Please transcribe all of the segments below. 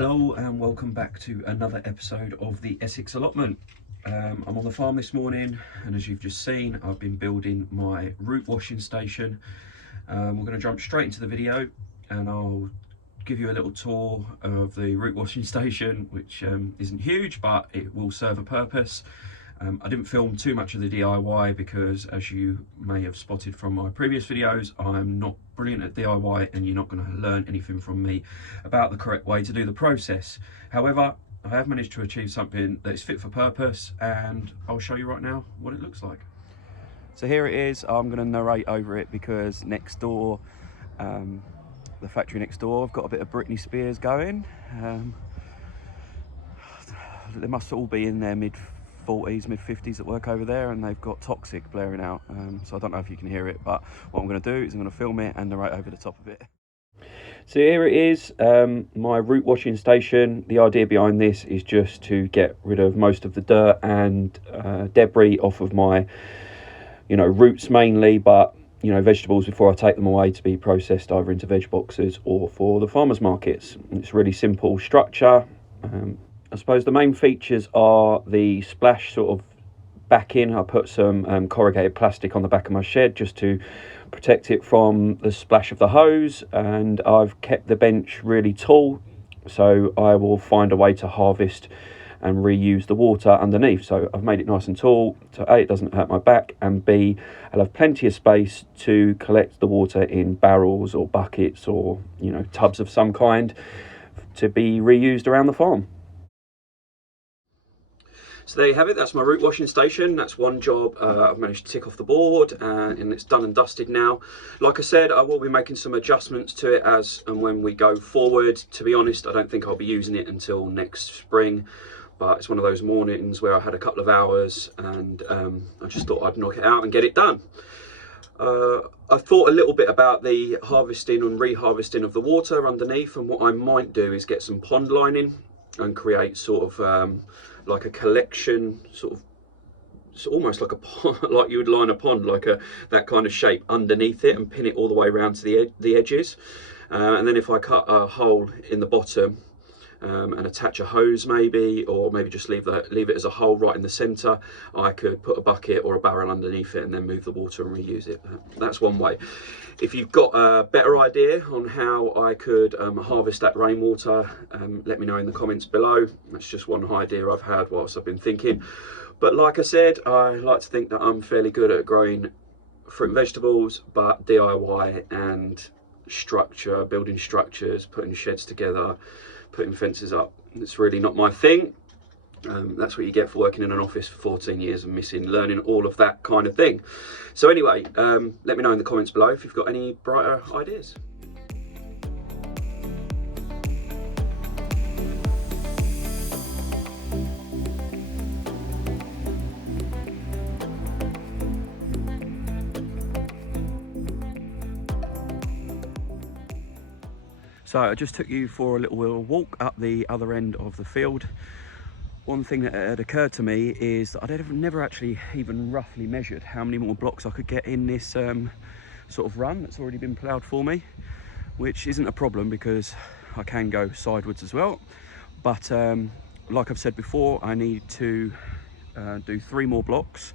Hello and welcome back to another episode of the Essex Allotment. I'm on the farm this morning, and as you've just seen, I've been building my root washing station. We're going to jump straight into the video and I'll give you a little tour of the root washing station, which isn't huge, but it will serve a purpose. I didn't film too much of the DIY because, as you may have spotted from my previous videos, I'm not brilliant at DIY and you're not going to learn anything from me about the correct way to do the process. However, I have managed to achieve something that is fit for purpose, and I'll show you right now what it looks like. So here it is. I'm going to narrate over it because next door, the factory next door, I've got a bit of Britney Spears going. They must all be in their mid-40s, mid-50s at work over there, and they've got Toxic blaring out. So I don't know if you can hear it, but what I'm going to do is I'm going to film it and narrate over the top of it. So here it is, my root washing station. The idea behind this is just to get rid of most of the dirt and debris off of my, roots mainly, but vegetables before I take them away to be processed either into veg boxes or for the farmers markets. It's a really simple structure. I suppose the main features are the splash sort of backing. I put some corrugated plastic on the back of my shed just to protect it from the splash of the hose, and I've kept the bench really tall so I will find a way to harvest and reuse the water underneath. So I've made it nice and tall so A, it doesn't hurt my back, and B, I'll have plenty of space to collect the water in barrels or buckets or tubs of some kind to be reused around the farm. So there you have it, that's my root washing station. That's one job I've managed to tick off the board, and it's done and dusted now. Like I said, I will be making some adjustments to it as and when we go forward. To be honest, I don't think I'll be using it until next spring, but it's one of those mornings where I had a couple of hours and I just thought I'd knock it out and get it done. I've thought a little bit about the harvesting and reharvesting of the water underneath, and what I might do is get some pond lining and create sort of like a collection, almost like a pond, like you would line a pond, like that kind of shape underneath it, and pin it all the way around to the edges. And then if I cut a hole in the bottom and attach a hose maybe, or maybe just leave it as a hole right in the centre, I could put a bucket or a barrel underneath it and then move the water and reuse it. That's one way. If you've got a better idea on how I could harvest that rainwater, let me know in the comments below. That's just one idea I've had whilst I've been thinking. But like I said, I like to think that I'm fairly good at growing fruit and vegetables, but DIY and structure, building structures, putting sheds together, putting fences up, it's really not my thing. That's what you get for working in an office for 14 years and missing learning all of that kind of thing. So anyway, let me know in the comments below if you've got any brighter ideas. So I just took you for a little walk up the other end of the field. One thing that had occurred to me is that I'd never actually even roughly measured how many more blocks I could get in this sort of run that's already been ploughed for me, which isn't a problem because I can go sideways as well. But like I've said before, I need to do 3 more blocks,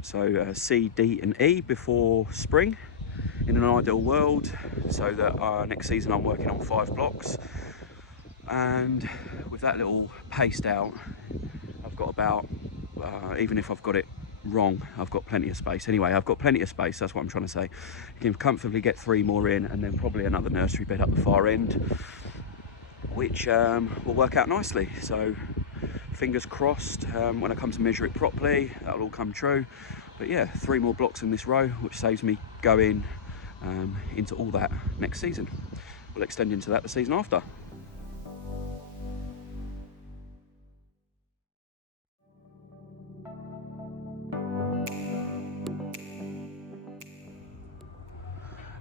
so C, D and E before spring in an ideal world, so that next season I'm working on 5 blocks. And with that little paced out, I've got about, even if I've got it wrong, I've got plenty of space. Anyway, I've got plenty of space, that's what I'm trying to say. You can comfortably get 3 more in, and then probably another nursery bed up the far end, which will work out nicely. So fingers crossed, when I come to measure it properly, that'll all come true. But yeah, 3 more blocks in this row, which saves me going into all that next season. We'll extend into that the season after.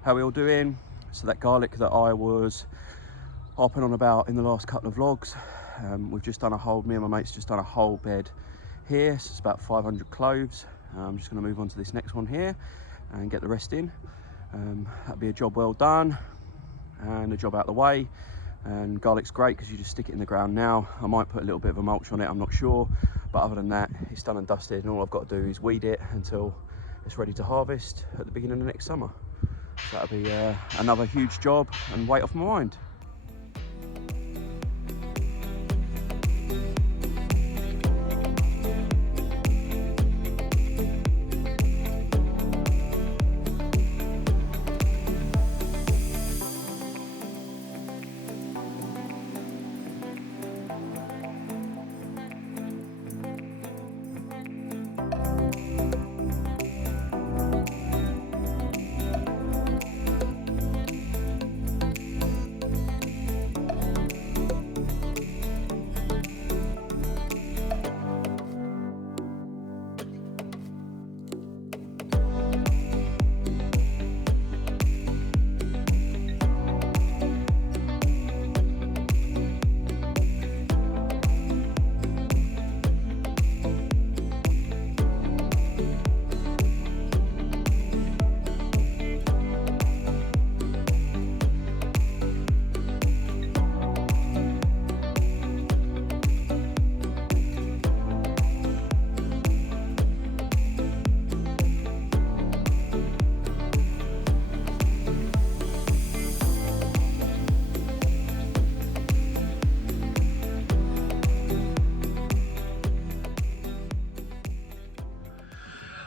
How are we all doing? So that garlic that I was harping on about in the last couple of vlogs, we've just done a whole, me and my mates just done a whole bed here. So it's about 500 cloves. I'm just going to move on to this next one here and get the rest in. That'll be a job well done and a job out of the way. And garlic's great because you just stick it in the ground now. I might put a little bit of a mulch on it, I'm not sure, but other than that, it's done and dusted, and all I've got to do is weed it until it's ready to harvest at the beginning of next summer. So that'll be another huge job and weight off my mind.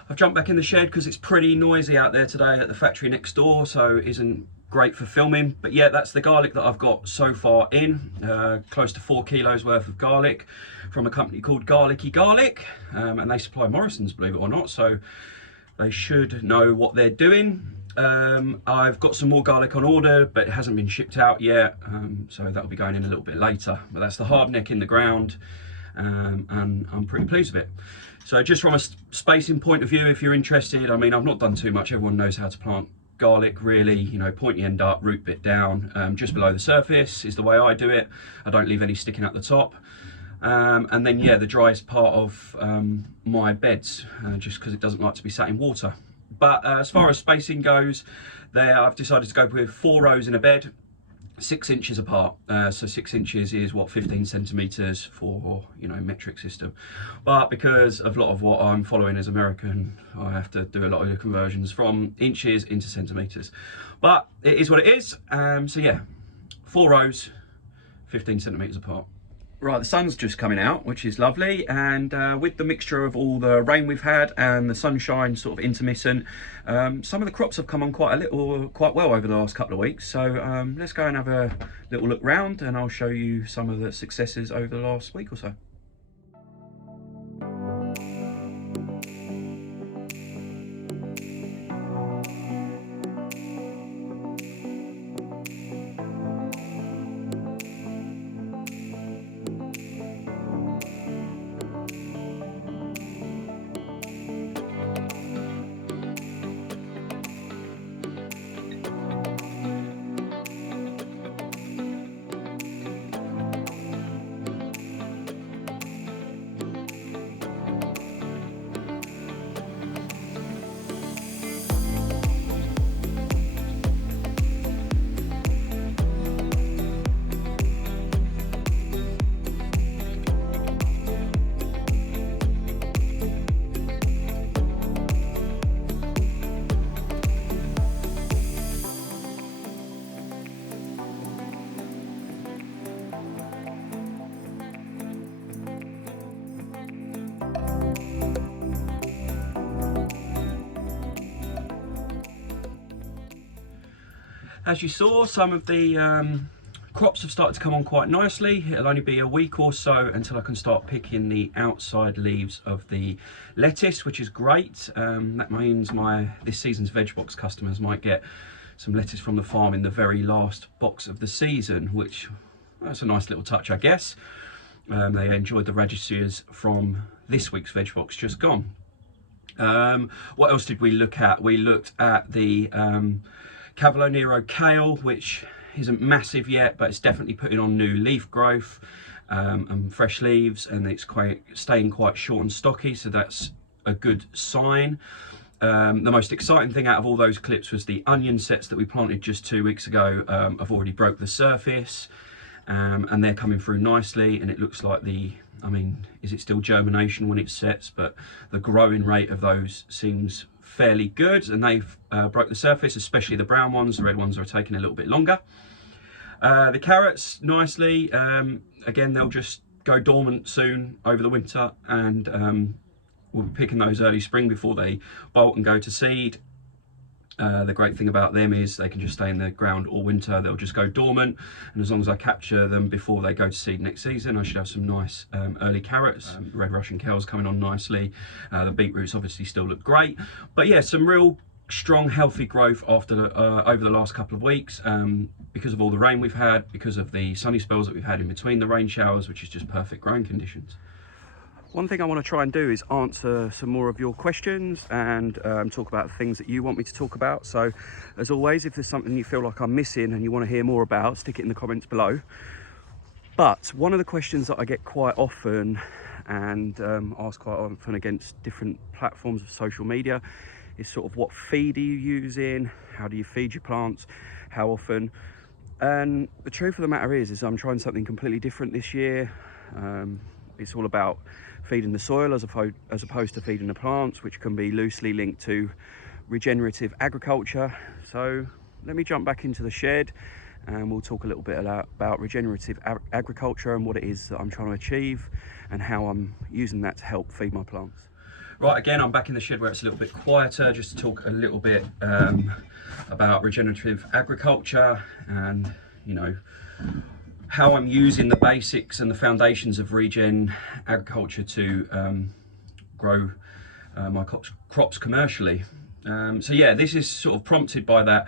I've jumped back in the shed because it's pretty noisy out there today at the factory next door, so it isn't great for filming. But yeah, that's the garlic that I've got so far in, close to 4 kilos worth of garlic from a company called Garlicky Garlic, and they supply Morrison's, believe it or not, so they should know what they're doing. I've got some more garlic on order, but it hasn't been shipped out yet, so that'll be going in a little bit later. But that's the hardneck in the ground, and I'm pretty pleased with it. So just from a spacing point of view, if you're interested, I mean, I've not done too much. Everyone knows how to plant garlic, really. You know, pointy end up, root bit down, just below the surface is the way I do it. I don't leave any sticking at the top. And then, yeah, the driest part of my beds, just because it doesn't like to be sat in water. But as far as spacing goes, there I've decided to go with 4 rows in a bed, 6 inches apart. So 6 inches is what, 15 centimeters for, you know, metric system. But because of a lot of what I'm following is American, I have to do a lot of the conversions from inches into centimeters. But it is what it is. So yeah, 4 rows, 15 centimeters apart. Right, the sun's just coming out, which is lovely, and with the mixture of all the rain we've had and the sunshine sort of intermittent, some of the crops have come on quite well over the last couple of weeks. So let's go and have a little look round, and I'll show you some of the successes over the last week or so. As you saw, some of the crops have started to come on quite nicely. It'll only be a week or so until I can start picking the outside leaves of the lettuce, which is great. That means this season's veg box customers might get some lettuce from the farm in the very last box of the season, which that's a nice little touch, I guess. They enjoyed the radishes from this week's veg box just gone. What else did we look at? We looked at the Cavolo Nero kale, which isn't massive yet, but it's definitely putting on new leaf growth and fresh leaves, and it's staying quite short and stocky, so that's a good sign. The most exciting thing out of all those clips was the onion sets that we planted just 2 weeks ago. I've already broke the surface, and they're coming through nicely, and it looks like is it still germination when it sets, but the growing rate of those seems fairly good, and they've broke the surface, especially the brown ones. The red ones are taking a little bit longer. The carrots, nicely, again, they'll just go dormant soon over the winter, and we'll be picking those early spring before they bolt and go to seed. The great thing about them is they can just stay in the ground all winter. They'll just go dormant, and as long as I capture them before they go to seed next season, I should have some nice early carrots. Red Russian kale's coming on nicely. The beetroots obviously still look great, but yeah, some real strong, healthy growth after over the last couple of weeks, because of all the rain we've had, because of the sunny spells that we've had in between the rain showers, which is just perfect growing conditions. One thing I want to try and do is answer some more of your questions and talk about the things that you want me to talk about. So as always, if there's something you feel like I'm missing and you want to hear more about, stick it in the comments below. But one of the questions that I get quite often and asked quite often against different platforms of social media is sort of, what feed are you using? How do you feed your plants? How often? And the truth of the matter is I'm trying something completely different this year. It's all about feeding the soil as opposed to feeding the plants, which can be loosely linked to regenerative agriculture. So let me jump back into the shed and we'll talk a little bit about regenerative agriculture and what it is that I'm trying to achieve and how I'm using that to help feed my plants. Right, again, I'm back in the shed where it's a little bit quieter, just to talk a little bit about regenerative agriculture and, you know, how I'm using the basics and the foundations of regen agriculture to grow my crops commercially. So yeah, this is sort of prompted by that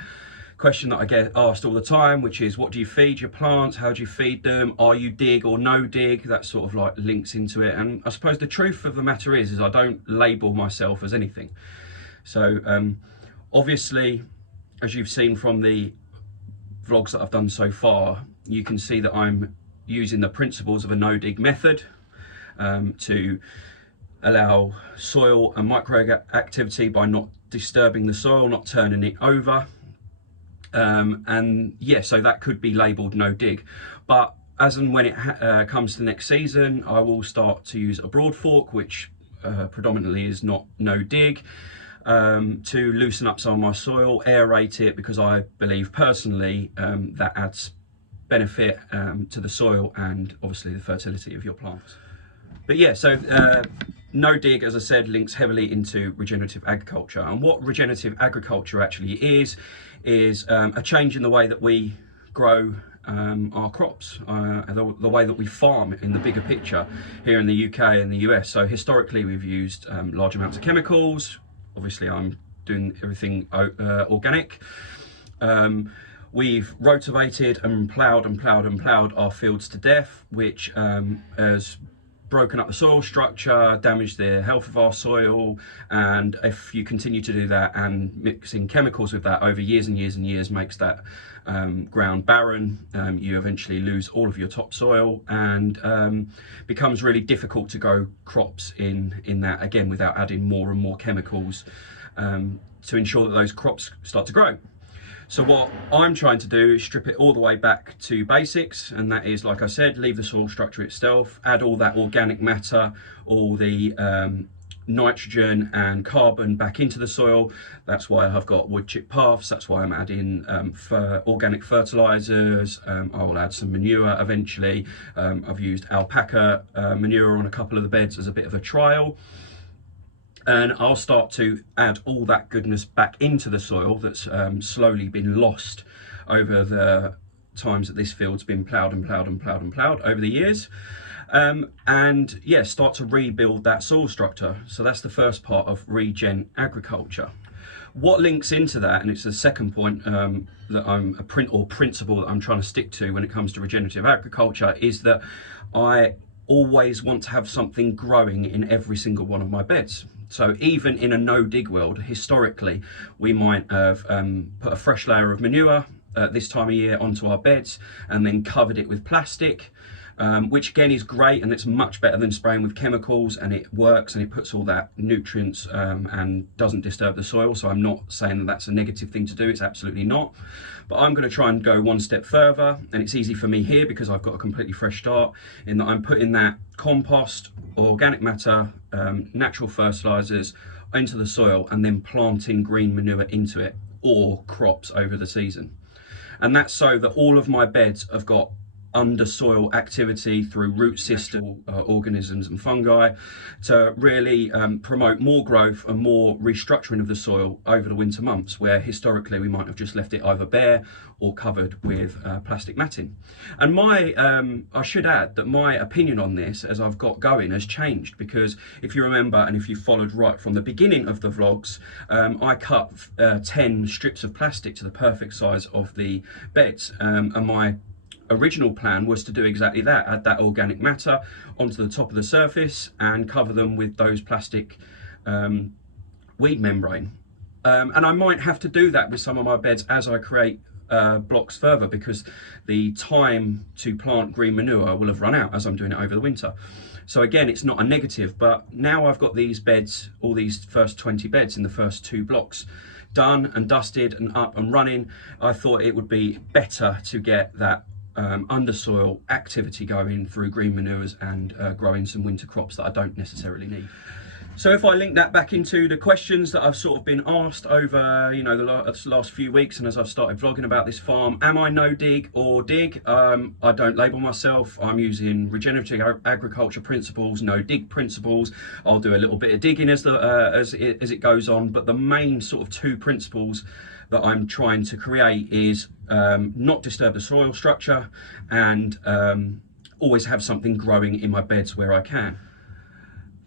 question that I get asked all the time, which is, what do you feed your plants? How do you feed them? Are you dig or no dig? That sort of like links into it. And I suppose the truth of the matter is I don't label myself as anything. So obviously, as you've seen from the vlogs that I've done so far, you can see that I'm using the principles of a no-dig method to allow soil and micro activity by not disturbing the soil, not turning it over. And yeah, so that could be labelled no-dig. But as and when it comes to next season, I will start to use a broad fork, which predominantly is not no-dig, to loosen up some of my soil, aerate it, because I believe personally that adds benefit to the soil and obviously the fertility of your plants. But yeah, so no dig, as I said, links heavily into regenerative agriculture. And what regenerative agriculture actually is a change in the way that we grow our crops, the way that we farm in the bigger picture here in the UK and the US. So historically we've used large amounts of chemicals. Obviously I'm doing everything organic. We've rotivated and ploughed our fields to death, which has broken up the soil structure, damaged the health of our soil. And if you continue to do that and mixing chemicals with that over years and years and years makes that ground barren, you eventually lose all of your topsoil and becomes really difficult to grow crops in that, again, without adding more and more chemicals to ensure that those crops start to grow. So what I'm trying to do is strip it all the way back to basics, and that is, like I said, leave the soil structure itself, add all that organic matter, all the nitrogen and carbon back into the soil. That's why I've got wood chip paths, that's why I'm adding organic fertilizers. I will add some manure eventually. I've used alpaca manure on a couple of the beds as a bit of a trial. And I'll start to add all that goodness back into the soil that's slowly been lost over the times that this field's been ploughed over the years. And yeah, start to rebuild that soil structure. So that's the first part of regen agriculture. What links into that, and it's the second point that I'm principle that I'm trying to stick to when it comes to regenerative agriculture, is that I always want to have something growing in every single one of my beds. So even in a no-dig world, historically, we might have put a fresh layer of manure this time of year onto our beds and then covered it with plastic. which again is great, and it's much better than spraying with chemicals, and it works and it puts all that nutrients and doesn't disturb the soil. So I'm not saying that that's a negative thing to do, it's absolutely not. But I'm going to try and go one step further, and it's easy for me here because I've got a completely fresh start, in that I'm putting that compost, organic matter, natural fertilizers into the soil, and then planting green manure into it, or crops over the season. And that's so that all of my beds have got under soil activity through root system organisms and fungi to really promote more growth and more restructuring of the soil over the winter months, where historically we might have just left it either bare or covered with plastic matting. And I should add that my opinion on this as I've got going has changed, because if you remember, and if you followed right from the beginning of the vlogs, I cut 10 strips of plastic to the perfect size of the beds, and my original plan was to do exactly that, add that organic matter onto the top of the surface and cover them with those plastic weed membrane. And I might have to do that with some of my beds as I create blocks further, because the time to plant green manure will have run out as I'm doing it over the winter. So again, it's not a negative, but now I've got these beds, all these first 20 beds in the first 2 blocks done and dusted and up and running, I thought it would be better to get that undersoil activity going through green manures and growing some winter crops that I don't necessarily need. So if I link that back into the questions that I've sort of been asked over, you know, the last few weeks, and as I've started vlogging about this farm, am I no dig or dig? I don't label myself. I'm using regenerative agriculture principles, no dig principles. I'll do a little bit of digging as it goes on, but the main sort of 2 principles that I'm trying to create is not disturb the soil structure, and always have something growing in my beds where I can.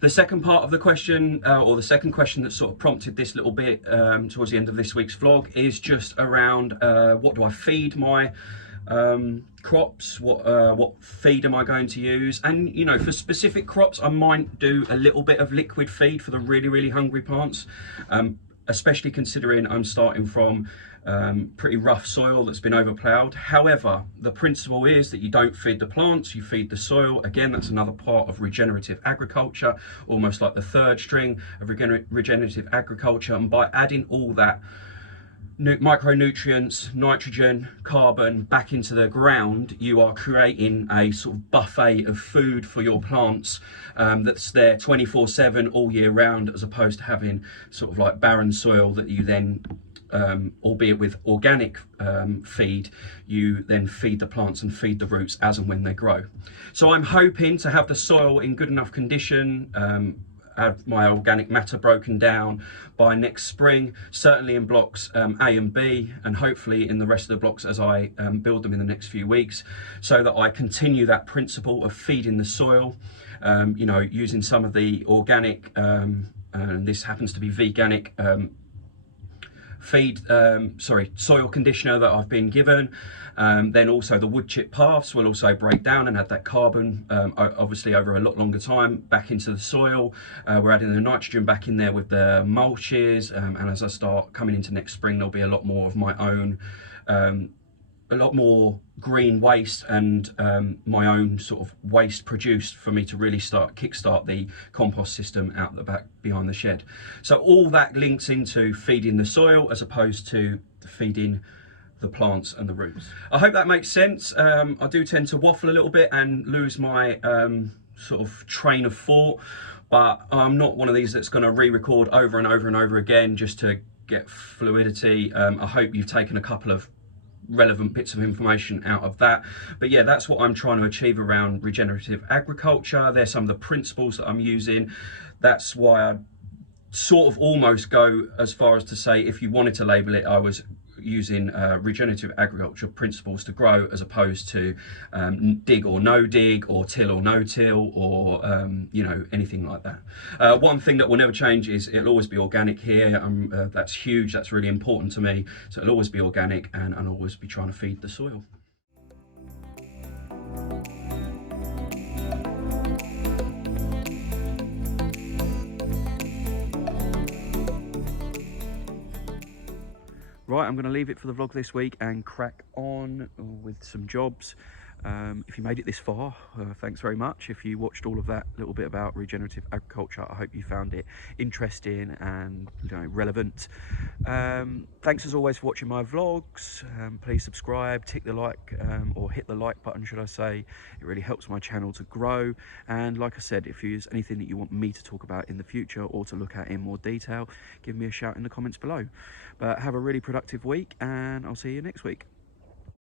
The second part of the question, or the second question that sort of prompted this little bit towards the end of this week's vlog, is just around what do I feed my crops, what feed am I going to use? And you know, for specific crops I might do a little bit of liquid feed for the really hungry plants, especially considering I'm starting from pretty rough soil that's been overploughed. However, the principle is that you don't feed the plants, you feed the soil. Again, that's another part of regenerative agriculture, almost like the third string of regenerative agriculture. And by adding all that micronutrients, nitrogen, carbon back into the ground, you are creating a sort of buffet of food for your plants that's there 24/7 all year round, as opposed to having sort of like barren soil that you then albeit with organic feed, you then feed the plants and feed the roots as and when they grow. So I'm hoping to have the soil in good enough condition, have my organic matter broken down by next spring, certainly in blocks A and B, and hopefully in the rest of the blocks as I build them in the next few weeks, so that I continue that principle of feeding the soil, you know, using some of the organic, and this happens to be veganic, soil conditioner that I've been given. Then also the wood chip paths will also break down and add that carbon, obviously over a lot longer time, back into the soil. We're adding the nitrogen back in there with the mulches, and as I start coming into next spring, there'll be a lot more of my own, a lot more green waste and my own sort of waste produced for me to really kickstart the compost system out the back behind the shed. So all that links into feeding the soil as opposed to feeding the plants and the roots. I hope that makes sense. I do tend to waffle a little bit and lose my sort of train of thought, but I'm not one of these that's going to re-record over and over and over again just to get fluidity. I hope you've taken a couple of relevant bits of information out of that. But yeah, that's what I'm trying to achieve around regenerative agriculture. There's some of the principles that I'm using. That's why I sort of almost go as far as to say, if you wanted to label it, I was using regenerative agriculture principles to grow, as opposed to dig or no dig, or till or no till, or you know, anything like that. One thing that will never change is it'll always be organic here. That's huge, that's really important to me. So it'll always be organic, and I'll always be trying to feed the soil. Right, I'm going to leave it for the vlog this week and crack on with some jobs. If you made it this far, thanks very much. If you watched all of that little bit about regenerative agriculture, I hope you found it interesting and relevant. Thanks as always for watching my vlogs. Please subscribe, tick the like or hit the like button, should I say. It really helps my channel to grow. And like I said, if there's anything that you want me to talk about in the future or to look at in more detail, give me a shout in the comments below. But have a really productive week, and I'll see you next week.